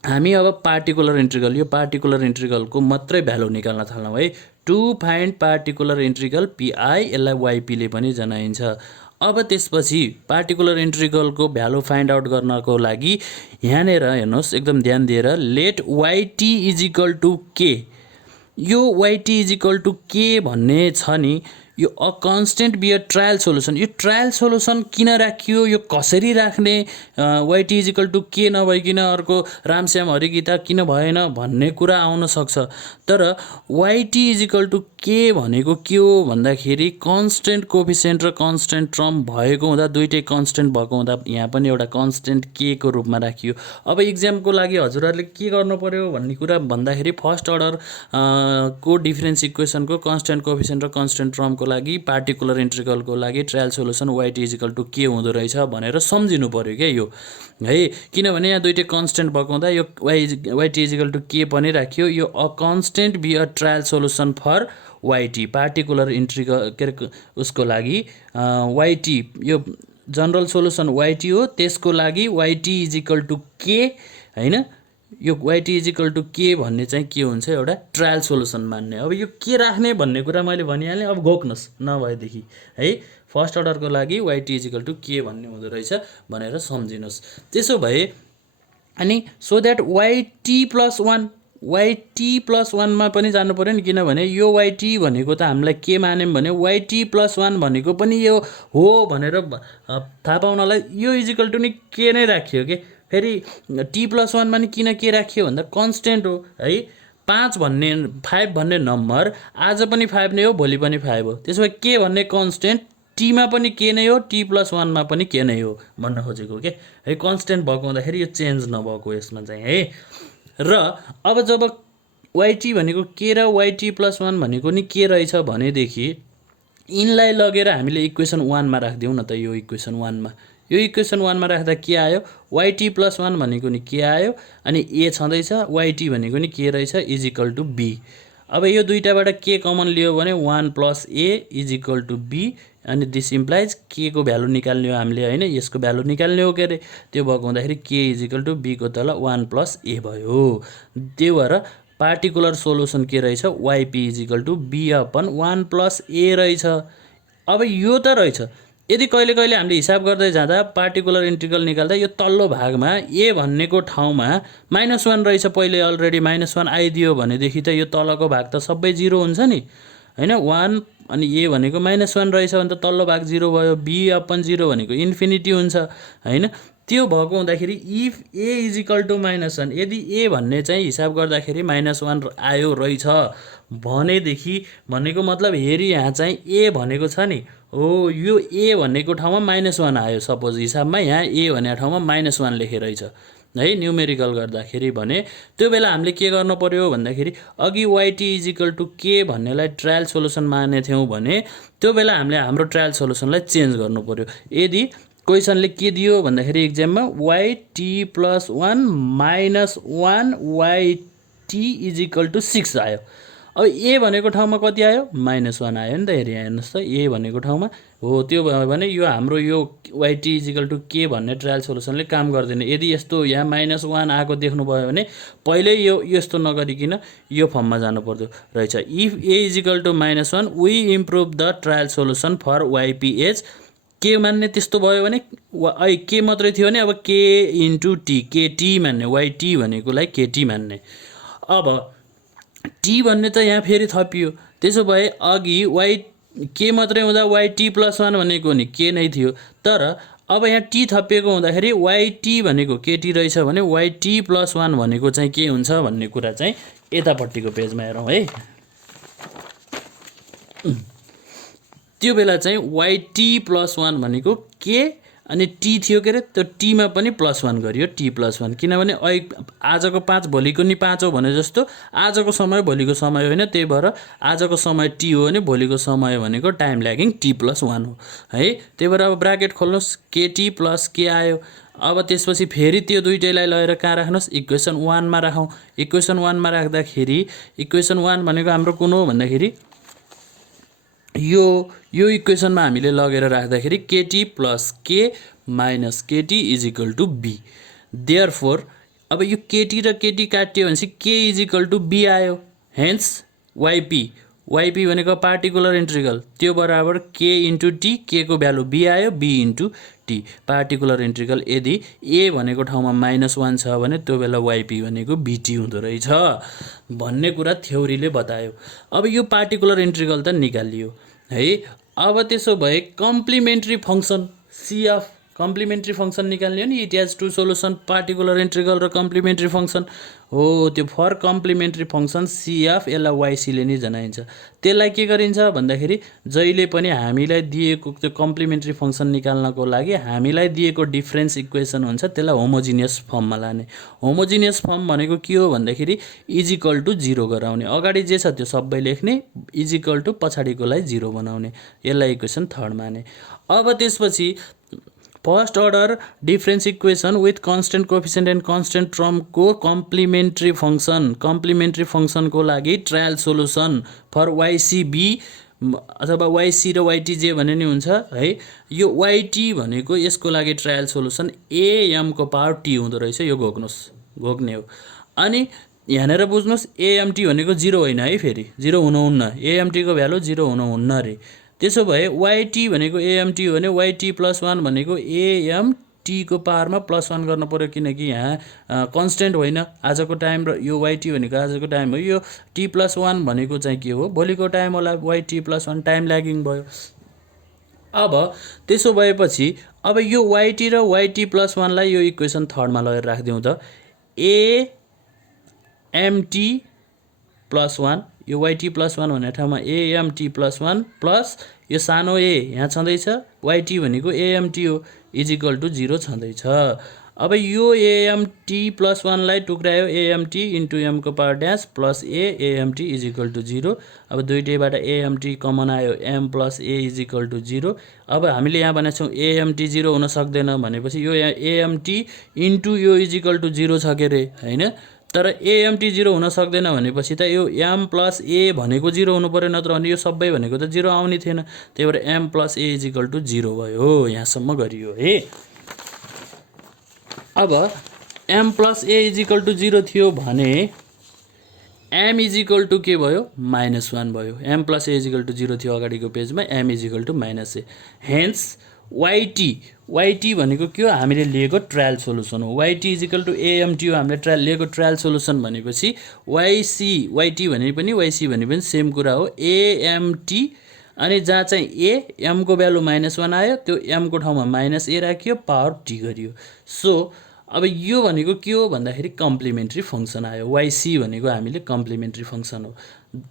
हामी अब पार्टिकुलर इन्ट्रिगल, यो पार्टिकुलर इन्ट्रिगलको मात्रै भ्यालु निकाल्न थाल्छौँ है। To find particular integral PI, यसलाई YP ले पनि जनाइन्छ। अब त्यसपछि पार्टिकुलर इन्ट्रिगलको भ्यालु फाइन्ड आउट गर्नको लागि यहाँनिर हेर्नुहोस्, एकदम ध्यान दिएर, लेट YT = K, यो YT = K भन्ने छ नि, यो a constant be a trial solution. यो ट्रायल सोल्युसन किन राखियो, यो कसरी राख्ने, वाइटी इज इक्वल टु के नभइकन अर्को रामश्याम हरिगीता किन भएन भन्ने कुरा आउन सक्छ। तर वाइटी इज इक्वल टु के भनेको के हो भन्दाखेरि कन्स्टेन्ट कोफिसिएन्ट र कन्स्टेन्ट टर्म भएको हुँदा, दुइटै कन्स्टेन्ट भएको हुँदा यहाँ पनि एउटा कन्स्टेन्ट के को रूपमा राखियो। अब इक्जामको लागि हजुरहरूले के गर्नु पर्यो भन्ने कुरा भन्दाखेरि फर्स्ट अर्डर को डिफरेन्स इक्वेसनको कन्स्टेन्ट कोफिसिएन्ट र कन्स्टेन्ट टर्मको लागि पार्टिकुलर इन्टिग्रलको लागि trial solution YT is equal to के हुँदो रहेछ भनेर सम्झिनु पर्यो क्या यो है। किनभने यहाँ दुइटै कन्स्टेन्ट भएको हुँदा यो वाइटी इज इक्वल टु के पनि राखियो। यो a constant be a trial solution for YT, particular integral के अरे उसको लागि वाइटी यो जनरल सोल्युसन वाइटी हो, त्यसको लागि वाइटी इज इक्वल टु के होइन। यो वाइटी इज इक्वल टु के भन्ने चाहिँ के हुन्छ, एउटा ट्रायल सोल्युसन मान्ने। अब यो के राख्ने भन्ने कुरा मैले भनिहालेँ, अब घोक्नुहोस् नभएदेखि है। फर्स्ट अर्डरको लागि वाइटी इज इक्वल टु के भन्ने हुँदो रहेछ भनेर सम्झिनुहोस्। त्यसो भए अनि so that YT plus one, YT plus वानमा पनि जानु पऱ्यो नि, किनभने यो वाइटी भनेको त हामीलाई के मान्यौँ भने वाइटी प्लस वान भनेको पनि यो हो भनेर थाहा पाउनलाई यो इज इक्वल टु नि के नै राखियो कि। फेरि टी प्लस वानमा नि किन के राखियो भन्दा कन्स्टेन्ट हो है। 5 भन्ने नम्बर आज पनि 5 नै हो, भोलि पनि 5 हो। त्यसो भए के भन्ने कन्स्टेन्ट टीमा पनि के नै हो, टी प्लस वानमा पनि के नै हो भन्न खोजेको के है। कन्स्टेन्ट भएको हुँदाखेरि यो चेन्ज नभएको यसमा चाहिँ है। र अब जब वाइटी भनेको के र वाइटी प्लस वान भनेको नि के रहेछ भनेदेखि यिनलाई लगेर हामीले इक्वेसन 1मा राखिदिउँ न त। यो इक्वेसन 1मा, यो इक्वेसन 1मा राख्दा के आयो, वाइटी प्लस वान भनेको नि के आयो, अनि ए छँदैछ, वाइटी भनेको नि के रहेछ इज इक्वल टु बी। अब यो दुइटाबाट के कमन लियो भने 1 plus A is equal to B, अनि दिस इम्प्लाइज के को भ्यालु निकाल्ने हो हामीले होइन, यसको भ्यालु निकाल्ने हो के अरे। त्यो भएको हुँदाखेरि के इज इक्वल टु बी को तल 1 प्लस ए भयो। त्यो भएर पार्टिकुलर सोल्युसन के रहेछ, Y P is equal to B upon 1 plus A रहेछ। अब यो त रहेछ, यदि कहिले कहिले हामीले हिसाब गर्दै जाँदा पार्टिकुलर इन्टिग्रल निकाल्दा यो तल्लो भागमा ए भन्नेको ठाउँमा -1 रहेछ, पहिले अलरेडी -1 आइदियो भनेदेखि त यो तलको भाग त सबै 0 हुन्छ नि होइन। 1 अनि ए भनेको -1 रहेछ भने त तल्लो भाग 0 भयो, बी अपन 0 भनेको इन्फिनिटी हुन्छ होइन। त्यो भएको हुँदाखेरि if A is equal to -1, यदि ए भन्ने चाहिँ हिसाब गर्दाखेरि -1 आयो रहेछ भनेदेखि भनेको मतलब हेरी यहाँ चाहिँ ए भनेको छ नि, हो यो ए भनेको ठाउँमा -1 आयो सपोज हिसाबमा, यहाँ ए भन्ने ठाउँमा -1 लेखेरहेछ है न्युमेरिकल गर्दाखेरि भने त्यो बेला हामीले के गर्नु पर्यो भन्दाखेरि अघि वाइटी इज इक्वल टु के भन्नेलाई ट्रायल सोल्युसन माने थियौँ भने त्यो बेला हामीले हाम्रो ट्रायल सोल्युसनलाई चेन्ज गर्नु पर्यो। यदि क्वेसनले के दियो भन्दाखेरि इक्जाममा Y T plus 1 -1 Y T is equal to 6 आयो। अब ए भनेको ठाउँमा कति आयो, -1 आयो नि त। हेर्नुहोस् त ए भनेको ठाउँमा हो, त्यो भयो भने यो हाम्रो यो वाइटी इज इक्वल टु के भन्ने ट्रायल सोल्युसनले काम गर्दैन। यदि यस्तो यहाँ -1 आएको देख्नुभयो भने पहिल्यै यो यस्तो नगरिकन यो फर्ममा जानु पर्दो रहेछ। If A is equal to -1 we improve the trial solution for Y P H. के मान्ने त्यस्तो भयो भने के मात्रै थियो भने अब के इन्टु टी, केटी मान्ने, वाइटी भनेकोलाई केटी मान्ने। अब टी भन्ने त यहाँ फेरि थपियो, त्यसो भए अघि वाइ के मात्रै हुँदा वाइटी प्लस 1 भनेको नि के नै थियो, तर अब यहाँ टी थपिएको हुँदाखेरि वाइटी भनेको केटी रहेछ भने वाइटी प्लस 1 भनेको चाहिँ के हुन्छ भन्ने कुरा चाहिँ यतापट्टिको पेजमा हेरौँ है। त्यो बेला चाहिँ वाइटी प्लस 1 भनेको के अनि टी थियो के अरे, त्यो टीमा पनि +1 गरियो, टी प्लस 1, किनभने आजको 5 भोलिको नि 5 हो भने जस्तो आजको समय भोलिको समय होइन, त्यही भएर आजको समय टी हो भने भोलिको समय भनेको टाइम ल्यागिङ टी प्लस 1 हो है। त्यही भएर अब ब्राकेट खोल्नुहोस्, केटी प्लस के आयो। अब त्यसपछि फेरि त्यो दुइटैलाई लगेर कहाँ राख्नुहोस्, इक्वेसन 1मा राखौँ। इक्वेसन 1मा राख्दाखेरि इक्वेसन 1 भनेको हाम्रो कुन हो भन्दाखेरि यो इक्वेसनमा हामीले लगेर राख्दाखेरि केटी plus K minus KT is equal to B. Therefore अब यो केटी र केटी काटियो भनेपछि K is equal to B आयो। हेन्स वाइपी भनेको पार्टिकुलर इन्टिग्रल, त्यो बराबर के इन्टु टी, के को भ्यालु बी आयो, B into T. Particular integral यदि ए भनेको ठाउँमा -1 छ भने त्यो बेला वाइपी भनेको बीटी हुँदो रहेछ भन्ने कुरा थ्योरीले बतायो। अब यो पार्टिकुलर इन्टिग्रल त निकालियो है। अब त्यसो भए complementary function C of complementary function निकाल्ने हो नि, it has two solution particular integral र कम्प्लिमेन्ट्री फङ्सन हो। त्यो फर कम्प्लिमेन्ट्री फङ्सन सिएफ यसलाई वाइसीले नै जनाइन्छ। त्यसलाई के गरिन्छ भन्दाखेरि जहिले पनि हामीलाई दिएको त्यो कम्प्लिमेन्ट्री फङ्सन निकाल्नको लागि हामीलाई दिएको डिफ्रेन्स इक्वेसन हुन्छ त्यसलाई होमोजिनियस फर्ममा लाने। होमोजिनियस फर्म भनेको के हो भन्दाखेरि इजिकल टु 0 गराउने, अगाडि जे छ त्यो सबै लेख्ने, इजिकल टु पछाडिकोलाई 0 बनाउने, यसलाई इक्वेसन थर्ड माने। अब त्यसपछि first order difference equation with constant coefficient and constant टर्मको कम्प्लिमेन्ट्री फङ्सनको लागि ट्रायल सोल्युसन फर वाइसिबी अथवा वाइसी र वाइटी जे भने नि हुन्छ है। यो वाइटी भनेको यसको लागि ट्रायल सोल्युसन एएमको पावर टी हुँदो रहेछ, यो घोक्ने हो। अनि यहाँनिर बुझ्नुहोस् एएमटी भनेको 0 होइन है, फेरि 0 हुनुहुन्न, एएमटीको भ्यालु 0 हुनुहुन्न अरे। त्यसो भए वाइटी भनेको एएमटी हो भने वाइटी प्लस 1 भनेको एएमटीको पावरमा प्लस 1 गर्नु पऱ्यो, किनकि यहाँ कन्सटेन्ट होइन आजको टाइम र यो वाइटी भनेको आजको टाइम हो। यो टी प्लस 1 भनेको चाहिँ के हो, भोलिको टाइम होला। वाइटी प्लस 1 टाइम ल्यागिङ भयो। अब त्यसो भएपछि अब यो वाइटी र वाइटी प्लस 1 लाई यो इक्वेसन थर्डमा लगेर राखिदिउँ त। एएमटी प्लस 1, यो वाइटी प्लस 1 भन्ने ठाउँमा एएमटी प्लस 1 प्लस यो सानो ए यहाँ छँदैछ, वाइटी भनेको एएमटी हो, इजिकल टु 0 छँदैछ। अब यो एएमटी प्लस 1 लाई टुक्रायो, एएमटी इन्टु एमको power dash plus A M T is equal to 0। अब दुइटैबाट एएमटी कमन आयो, M plus A is equal to 0। अब हामीले यहाँ भनेको छौँ एएमटी 0 हुन सक्दैन भनेपछि यो एएमटी इन्टु यो इजिकल टु 0 छ के अरे, होइन। तर एएमटी 0 हुन सक्दैन भनेपछि त यो एम प्लस ए भनेको 0 हुनु पऱ्यो, नत्र भने यो सबै भनेको त 0 आउने थिएन। त्यही भएर M plus A is equal to 0 भयो, यहाँसम्म गरियो है। अब M plus A is equal to 0 थियो भने एम इजिकल टु के भयो, -1 भयो। M plus A is equal to 0 थियो अगाडिको पेजमा, M is equal to -A. Hence Y T भनेको के हो, हामीले लिएको ट्रायल सोल्युसन हो। वाइटी इजिकल टु एएमटी हो, हामीले लिएको ट्रायल सोल्युसन भनेपछि वाइटी भने पनि वाइसी भने पनि सेम कुरा हो, एएमटी। अनि जहाँ चाहिँ एमको भ्यालु -1 आयो, त्यो एमको ठाउँमा -ए राखियो, पावर टी गरियो। सो अब यो भनेको के हो भन्दाखेरि कम्प्लिमेन्ट्री फङ्सन आयो। वाइसी भनेको हामीले कम्प्लिमेन्ट्री फङ्सन हो।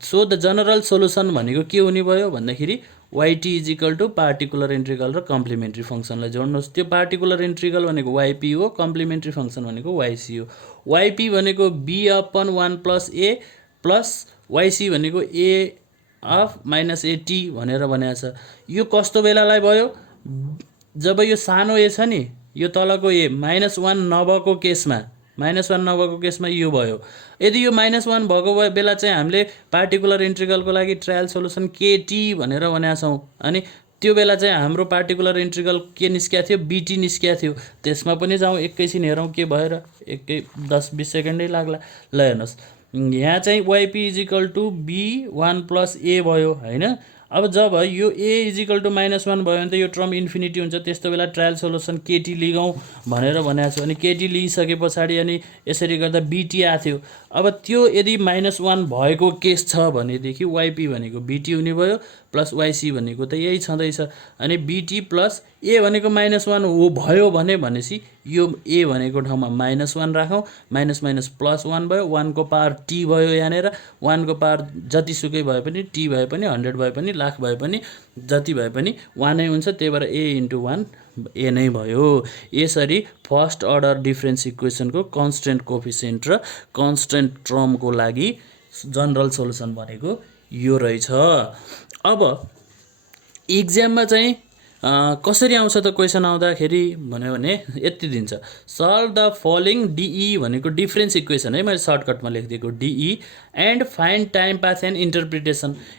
सो द जनरल सोल्युसन भनेको के हुने भयो भन्दाखेरि वाइटी इजिकल टु पार्टिकुलर इन्ट्रिगल र कम्प्लिमेन्ट्री फङ्सनलाई जोड्नुहोस्। त्यो पार्टिकुलर इन्ट्रिगल भनेको वाइपी हो, कम्प्लिमेन्ट्री फङ्सन भनेको वाइसी हो। वाइपी भनेको b/1 प्लस ए प्लस वाइसी भनेको ए अफ -एटी भनेर भनेको छ। यो कस्तो बेलालाई भयो, जब यो सानो ए छ नि, यो तलको ए -1 नभएको केसमा यो भयो। यदि यो -1 भएको बेला चाहिँ हामीले पार्टिकुलर इन्ट्रिगलको लागि ट्रायल सोल्युसन केटी भनेर भनेका छौँ। अनि त्यो बेला चाहिँ हाम्रो पार्टिकुलर इन्ट्रिगल के निस्किया थियो, बिटी निस्किया थियो। त्यसमा पनि जाउँ, एकैछिन हेरौँ के भएर, 10-20 सेकेन्डै लाग्ला। ल हेर्नुहोस्, यहाँ चाहिँ YP equal to b/1 plus ए भयो, होइन। अब जब यो ए इजिकल टु -1 भयो भने त यो टर्म इन्फिनिटी हुन्छ, त्यस्तो बेला ट्रायल सोल्युसन केटी लिगौँ भनेर भनेको छु। अनि केटी लिइसके पछाडि अनि यसरी गर्दा बिटी आएको थियो। अब त्यो यदि -1 भएको केस छ भनेदेखि वाइपी भनेको बिटी हुने भयो, प्लस वाइसी भनेको त यही छँदैछ। अनि बिटी प्लस ए भनेको -1 हो भयो भनेपछि यो ए भनेको ठाउँमा -1 राखौँ, माइनस प्लस 1 भयो, 1 को पावर टी भयो। यहाँनिर 1 को पावर जतिसुकै भए पनि, टी भए पनि, 100 भए पनि, लाख भए पनि, जति भए पनि 1 नै हुन्छ। त्यही भएर ए इन्टु 1 ए नै भयो। यसरी फर्स्ट अर्डर डिफ्रेन्स इक्वेसनको कन्स्टेन्ट कोफिसिएन्ट र कन्स्टेन्ट टर्मको लागि जनरल सोल्युसन भनेको यो रहेछ। अब इक्जाममा चाहिँ कसरी आउँछ त क्वेसन आउँदाखेरि भन्यो भने यति दिन्छ, सल्भ द फलोइङ डिई भनेको डिफ्रेन्स इक्वेसन है, मैले सर्टकटमा लेखिदिएको D E and find time path and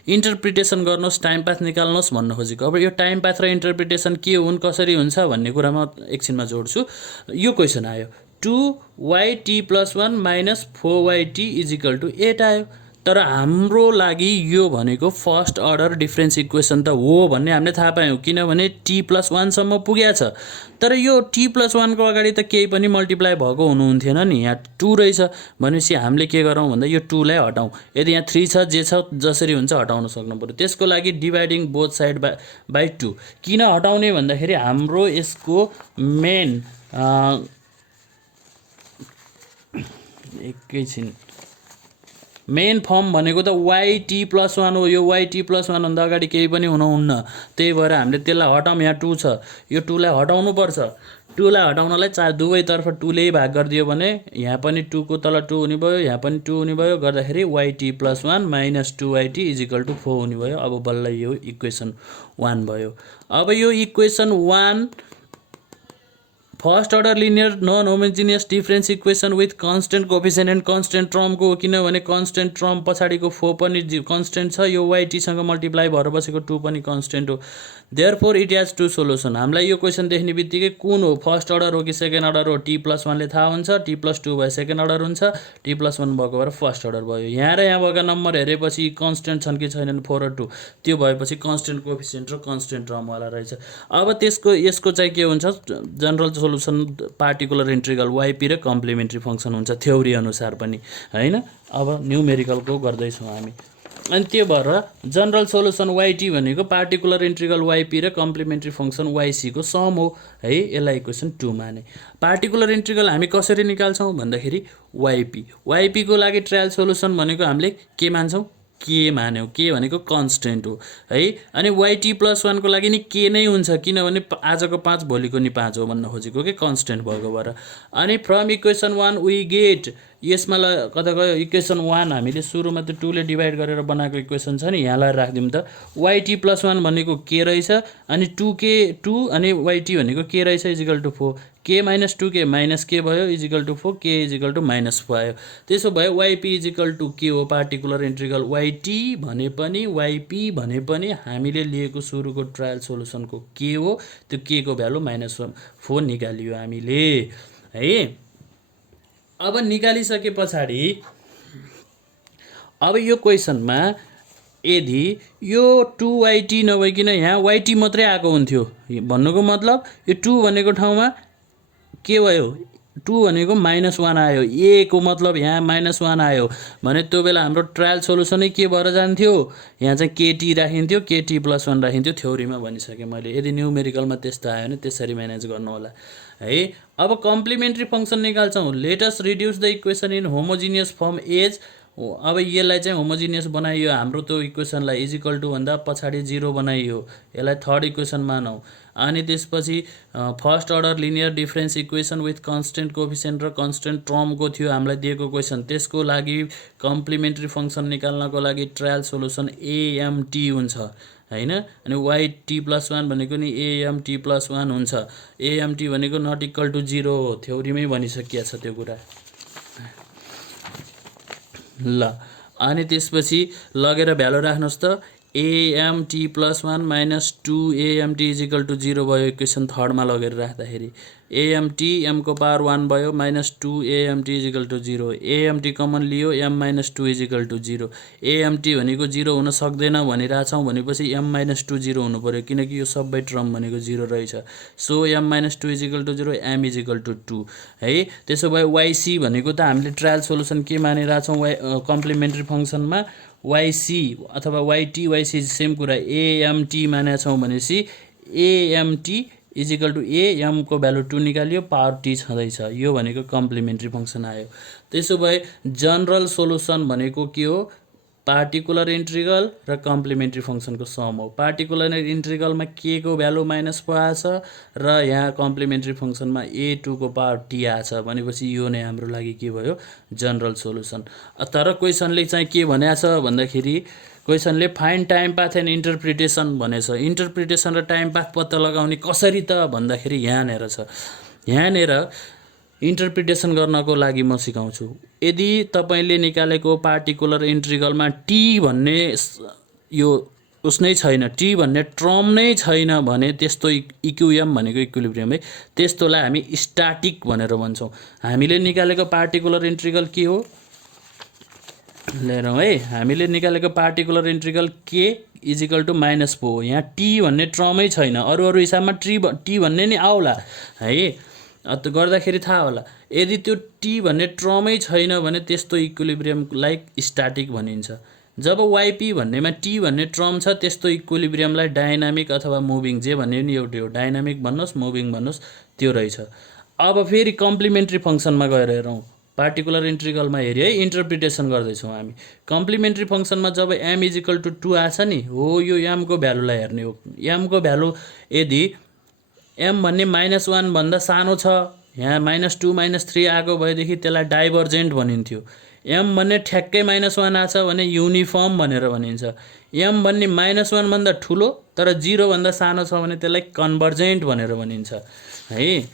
interpretation गर्नुहोस्, टाइम पाथ निकाल्नुहोस् भन्न खोजेको। अब यो टाइम पाथ र इन्टरप्रिटेसन के हुन्, कसरी हुन्छ भन्ने कुरामा एकछिनमा जोड्छु। यो क्वेसन आयो 2yt + 1 - 4yt = 8 आयो। तर हाम्रो लागि यो भनेको फर्स्ट अर्डर डिफरेन्स इक्वेसन त हो भन्ने हामीले थाहा पायौँ, किनभने t+1 सम्म पुगेको छ। तर यो t+1 को अगाडि त केही पनि मल्टिप्लाई भएको हुनुहुन्थेन नि, यहाँ 2 रहेछ भनेपछि हामीले के गरौँ भन्दा यो 2 लाई हटाउँ। यदि यहाँ 3 छ, जे छ जसरी हुन्छ हटाउन सक्नु पर्यो। त्यसको लागि डिभाइडिङ बोथ साइड बाई 2 किन हटाउने भन्दाखेरि हाम्रो यसको मेन एकैछिन मेन फर्म भनेको त yt+1 हो। यो yt+1 भन्दा अगाडि केही पनि हुनुहुन्न, त्यही भएर हामीले त्यसलाई हटाउँ। यहाँ 2 छ, यो 2 लाई हटाउनु पर्छ। 2 लाई हटाउनलाई दुवैतर्फ 2 ले भाग गरिदियो भने यहाँ पनि 2 को तल 2 हुने भयो, यहाँ पनि 2 हुने भयो, गर्दाखेरि yt+1 - 2yt = 4 हुने भयो। अब बल्ल यो इक्वेसन 1 भयो। अब यो equation 1 first order linear non homogeneous difference equation with constant coefficient and constant टर्मको हो, किनभने कन्स्टेन्ट टर्म पछाडिको 4 पनि कन्स्टेन्ट छ। यो ytसँग मल्टिप्लाई भएर बसेको 2 पनि कन्स्टेन्ट हो। Therefore it has 2 solution. हामीलाई यो क्वेसन देख्ने बित्तिकै कुन हो, फर्स्ट अर्डर हो कि सेकेन्ड अर्डर हो, t+1 ले थाहा हुन्छ। t+2 भए सेकेन्ड अर्डर हुन्छ, t+1 भएको भएर फर्स्ट अर्डर भयो। यहाँ र यहाँ भएका नम्बर हेरेपछि कन्स्टेन्ट छन् कि छैनन् 4 र 2, त्यो भएपछि कन्स्टेन्ट कोफिसिएन्ट र कन्स्टेन्ट टर्मवाला रहेछ। अब यसको चाहिँ के हुन्छ, general solution particular integral yp र कम्प्लिमेन्ट्री फङ्सन हुन्छ थ्योरी अनुसार पनि, हैन। अब न्युमेरिकलको गर्दैछौँ हामी, अनि त्यो भएर जनरल सोल्युसन yt भनेको पार्टिकुलर इन्टिग्रल yp र कम्प्लिमेन्ट्री फङ्सन yc को सम हो है। यसलाई इक्वेसन 2 माने। पार्टिकुलर इन्टिग्रल हामी कसरी निकाल्छौँ भन्दाखेरि yp को लागि ट्रायल सोल्युसन भनेको हामीले के मान्छौँ, के मान्यौँ, के भनेको कन्स्टेन्ट हो है। अनि yt+1 को लागि नि के नै हुन्छ, किनभने आजको 5 भोलिको नि 5 हो भन्न खोजेको के कन्स्टेन्ट भएको भएर। अनि फ्रम इक्वेसन 1 वी गेट, यसमा कता गयो इक्वेसन 1 हामीले सुरुमा त 2 ले डिभाइड गरेर बनाएको इक्वेसन छ नि, यहाँलाई राखिदिउँ त। yt+1 भनेको के रहेछ, अनि 2 अनि yt भनेको के रहेछ = 4, k - 2k माइनस के भयो = 4, k = -5 त्यसो भए yp = के हो, पार्टिकुलर इन्टिग्रल yt भने पनि yp भने पनि हामीले लिएको सुरुको ट्रायल सोल्युसनको के हो, त्यो k को भ्यालु -4 निकालियो हामीले है। अब निकालिसके पछाडि अब यो क्वेसनमा यदि यो 2yt नभइकन यहाँ yt मात्रै आएको हुन्थ्यो, भन्नुको मतलब यो 2 भनेको ठाउँमा के भयो, 2 भनेको -1 आयो, a को मतलब यहाँ -1 आयो भने त्यो बेला हाम्रो ट्रायल सोल्युसनै के भएर जान्थ्यो, यहाँ चाहिँ kt राखिन्थ्यो, kt+1 राखिन्थ्यो। थ्योरीमा भनिसकेँ मैले। यदि न्युमेरिकलमा त्यस्तो आयो भने त्यसरी म्यानेज गर्नु होला है। अब कम्प्लिमेन्ट्री फङ्सन निकाल्छौँ। Let us reduce the equation in homogeneous form as. अब यसलाई चाहिँ होमोजिनियस बनाइयो, हाम्रो त्यो इक्वेसनलाई = भन्दा पछाडि 0 बनाइयो, यसलाई थर्ड इक्वेसन मानौँ। अनि त्यसपछि first order linear difference equation with constant coefficient र कन्स्टेन्ट टर्मको थियो हामीलाई दिएको क्वेसन। त्यसको लागि कम्प्लिमेन्ट्री फङ्सन निकाल्नको लागि ट्रायल सोल्युसन amt हुन्छ हैन। अनि yt+1 भनेको नि amt+1 हुन्छ। amt भनेको ≠ 0 हो, थ्योरीमै भनिसकिया छ त्यो कुरा ल। अनि त्यसपछि लगेर भ्यालु राख्नुहोस् त, amt+1 - 2amt = 0 भयो इक्वेसन थर्डमा लगेर राख्दाखेरि। amt m को पावर 1 भयो, -2amt = 0, amt कमन लियो, m - 2 = 0। amt भनेको 0 हुन सक्दैन भनिरहेछौँ भनेपछि m - 2 0 हुनु पर्यो, किनकि यो सबै टर्म भनेको 0 रहेछ। सो m - 2 = 0, m = 2 है। त्यसो भए yc भनेको त हामीले ट्रायल सोल्युसन के मानिरहेछौँ कम्प्लिमेन्ट्री फङ्सनमा, yc अथवा yc सेम कुरा, amt मानेका छौँ भनेपछि amt = a, m को भ्यालु 2 निकालियो, पावर t छँदैछ। यो भनेको कम्प्लिमेन्ट्री फङ्सन आयो। त्यसो भए जनरल सोल्युसन भनेको के हो, पार्टिकुलर इन्टिग्रल र कम्प्लिमेन्ट्री फङ्सनको सम हो। पार्टिकुलर इन्टिग्रलमा k को भ्यालु -4 आछ र यहाँ कम्प्लिमेन्ट्री फङ्सनमा a2 को पावर t आछ भनेपछि यो नै हाम्रो लागि के भयो, जनरल सोल्युसन। तर क्वेसनले चाहिँ के भनेको छ भन्दाखेरि क्वेसनले find time path and interpretation भनेछ। इन्टरप्रिटेसन र टाइम पाथ पत्ता लगाउने कसरी त भन्दाखेरि यहाँनिर छ। यहाँनिर इन्टरप्रिटेसन गर्नको लागि म सिकाउँछु। यदि तपाईँले निकालेको पार्टिकुलर इन्टिग्रलमा t भन्ने यो उसनै छैन, t भन्ने टर्म नै छैन भने त्यस्तो इक्विलिब्रियम भनेको इक्विलिब्रियम है, त्यस्तोलाई हामी स्ट्याटिक भनेर भन्छौँ। हामीले निकालेको पार्टिकुलर इन्टिग्रल के हो, लिएर है हामीले निकालेको पार्टिकुलर इन्ट्रिगल के इजिकल टु -4 हो। यहाँ टी भन्ने टर्मै छैन, अरू अरू हिसाबमा टी भन्ने नि आउला है, त्यो गर्दाखेरि थाहा होला। यदि त्यो टी भन्ने टर्मै छैन भने त्यस्तो इक्विलिब्रियमलाई स्ट्याटिक भनिन्छ। जब वाइपी भन्नेमा टी भन्ने टर्म छ त्यस्तो इक्विलिब्रियमलाई डाइनामिक अथवा मुभिङ जे भन्ने नि एउटै हो, डाइनामिक भन्नुहोस् मुभिङ भन्नुहोस् त्यो रहेछ। अब फेरि कम्प्लिमेन्ट्री फङ्सनमा गएर हेरौँ। पार्टिकुलर इन्ट्रिगलमा हेरि है इन्टरप्रिटेसन गर्दैछौँ हामी। कम्प्लिमेन्ट्री फङ्सनमा जब एम इजिकल टु 2 आछ नि हो, यो एमको भ्यालुलाई हेर्ने हो। एमको भ्यालु यदि एम भन्ने -1 भन्दा सानो छ, यहाँ -2 -3 आएको भएदेखि त्यसलाई डाइभर्जेन्ट भनिन्थ्यो। एम भन्ने ठ्याक्कै -1 आछ भने युनिफर्म भनेर भनिन्छ। एम भन्ने -1 भन्दा ठुलो तर 0 भन्दा सानो छ भने त्यसलाई कन्भर्जेन्ट भनेर भनिन्छ है।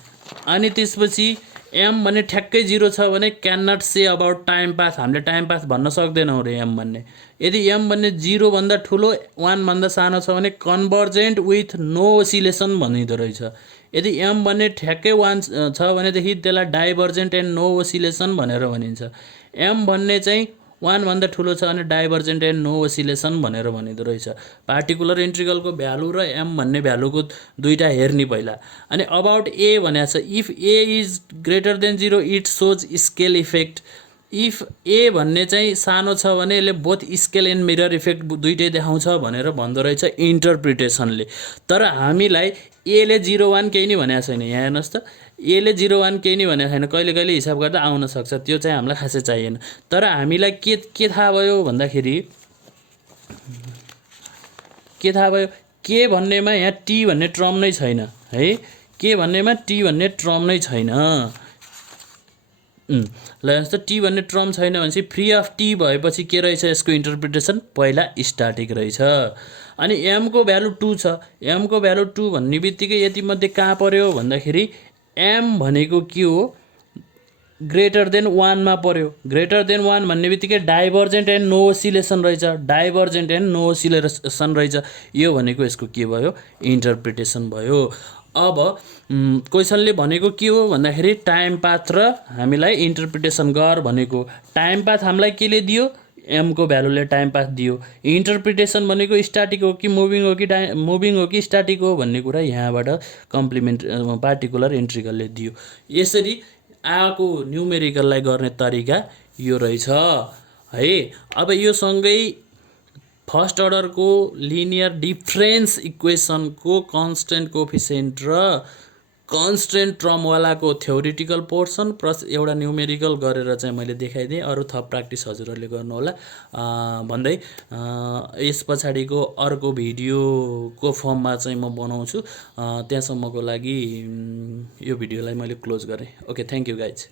अनि त्यसपछि एम भन्ने ठ्याक्कै 0 छ भने can not say about time path, हामीले टाइम पाथ भन्न सक्दैनौँ रे एम भन्ने। यदि एम भन्ने 0 भन्दा ठुलो 1 भन्दा सानो छ भने कन्भर्जेन्ट विथ नो ओसिलेसन भनिँदो रहेछ। यदि एम भन्ने ठ्याक्कै 1 छ भनेदेखि त्यसलाई डाइभर्जेन्ट एन्ड नो ओसिलेसन भनेर भनिन्छ। एम भन्ने चाहिँ 1 भन्दा ठुलो छ भने डाइभर्जेन्ट एन्ड नो ओसिलेसन भनेर भनिँदो रहेछ। पार्टिकुलर इन्ट्रिगलको भ्यालु र एम भन्ने भ्यालुको दुईटा हेर्ने पहिला। अनि अबाउट ए भनेको छ, if A is greater than 0 it shows scale effect. If A भन्ने चाहिँ सानो छ भने यसले both scale and mirror effect दुइटै देखाउँछ भनेर भन्दो रहेछ इन्टरप्रिटेसनले। तर हामीलाई एले 0 1 केही नि भनेको छैन। यहाँ हेर्नुहोस् त, एले 0 1 केही नि भनेको छैन, कहिले कहिले हिसाब गर्दा आउन सक्छ, त्यो चाहिँ हामीलाई खासै चाहिएन। तर हामीलाई के थाहा भयो भन्दाखेरि के भन्नेमा यहाँ टी भन्ने टर्म नै छैन है, के भन्नेमा टी भन्ने टर्म नै छैन। ल जस्तो टी भन्ने टर्म छैन भनेपछि फ्री अफ टी भएपछि के रहेछ यसको इन्टरप्रिटेसन, पहिला स्ट्याटिक रहेछ। अनि एमको भ्यालु 2 छ, एमको भ्यालु 2 भन्ने बित्तिकै यतिमध्ये कहाँ पर्यो भन्दाखेरि एम भनेको के हो, ग्रेटर देन 1 मा पर्यो। ग्रेटर देन 1 भन्ने बित्तिकै डाइभर्जेन्ट एन्ड नो ओसिलेसन रहेछ, डाइभर्जेन्ट एन्ड नो ओसिलेसन रहेछ। यो भनेको यसको के भयो, इन्टरप्रिटेसन भयो। अब क्वेसनले भनेको के हो भन्दाखेरि टाइम पाथ र हामीलाई इन्टरप्रिटेसन गर भनेको। टाइम पाथ हामीलाई केले दियो, एमको भ्यालुले टाइम पाथ दियो। इन्टरप्रिटेसन भनेको स्ट्याटिक हो कि मुभिङ हो कि स्ट्याटिक हो भन्ने कुरा यहाँबाट पार्टिकुलर इन्ट्रिगलले दियो। यसरी आएको न्युमेरिकललाई गर्ने तरिका यो रहेछ है। अब यो सँगै फर्स्ट अर्डरको लिनियर डिफरेन्स इक्वेसनको कन्स्टेन्ट कोफिसिएन्ट र कन्स्टेन्ट टर्मवालाको थ्योरिटिकल पोर्सन प्लस एउटा न्युमेरिकल गरेर चाहिँ मैले देखाइदिएँ। अरू थप प्र्याक्टिस हजुरहरूले गर्नुहोला भन्दै यस पछाडिको अर्को भिडियोको फर्ममा चाहिँ म बनाउँछु। त्यहाँसम्मको लागि यो भिडियोलाई मैले क्लोज गरेँ। Okay, thank you guys.